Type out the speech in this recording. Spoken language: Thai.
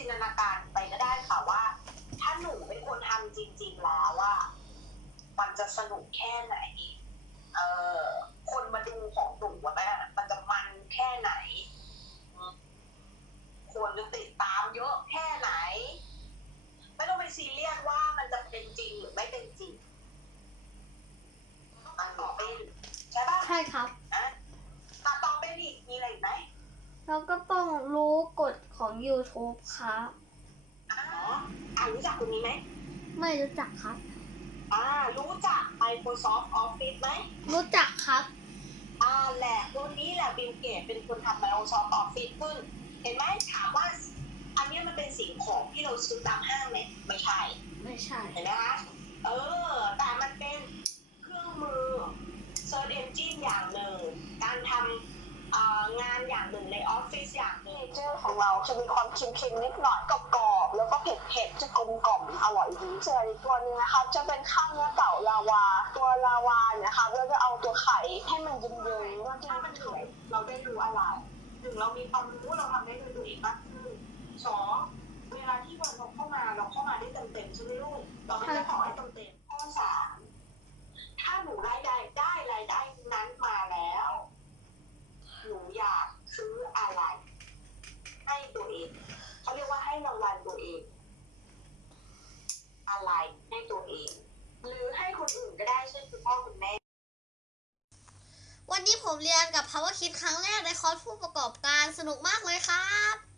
จินตนาการไปก็ได้ค่ะว่า ถ้าหนูเป็นคนทำจริง ๆ แล้วว่า มันจะสนุกแค่ไหน เออคนมาดูของหนูอะแม่มันจะมันแค่ไหนควรจะติดตามเยอะแค่ไหน ไม่ต้องไปซีเรียสว่ามันจะเป็นจริงหรือไม่เป็นจริงตัดต่อเป็นใช่ปะใช่ครับ อะตัดต่อเป็นอีกมีอะไรอีกไหม แล้วก็ต้องรู้กฎของ YouTube ครับ อ๋ออ่ารู้จักคนนี้ไหม ไม่รู้จักครับ อ่า รู้จัก Microsoft Office ไหม รู้จักครับ อ่า แหละตัวนี้แหละบิลเกตเป็นคนทำ Microsoft Office ขึ้น เห็นไหมถามว่า อันเนี้ยมันเป็นสิ่งของที่เราซื้อตามห้างไหมไม่ใช่ ไม่ใช่ เห็นไหมคะ เออ แต่มันเป็นเครื่องมือ Search Engine อย่างหนึ่งการทำเอ่อ งานอย่างหนึ่งในออฟฟิศอย่างหนึ่เจอของเราจะมีความเค็มๆนิดหน่อยกรอบๆแล้วก็เผ็ดๆจะกลมกล่อมอร่อยดีส่วนอีกตัวนึงนะคะจะเป็นข้าวเนื้อเต่าลาวา ตัวลาวาเนี่ยคะเราจะเอาตัวไข่ให้มันเยิ้มๆวจะถ้ามันเหนื่อยเราได้รู้อะไรหนึ่งเรามีความรู้เราทำได้ด้วยตัวเองมากขึ้นสองเวลาที่เราเข้ามาเราเข้ามาได้เต็มๆใช่ไหมลูกเราไม่ได้ขอให้เต็มๆข้อสามถ้าหนูรายได้ได้รายได้นั้นมาแล้ว หนูอยากซื้ออะไร ให้ตัวเองเขาเรียกว่าให้รางวัลตัวเองายให้ตัวเอง หรือให้คนอื่นก็ได้เช่นคุณพ่อคุณแม่ วันนี้ผมเรียนกับ PowerKit ครั้งแรกในคอร์สผู้ประกอบการสนุกมากเลยครับ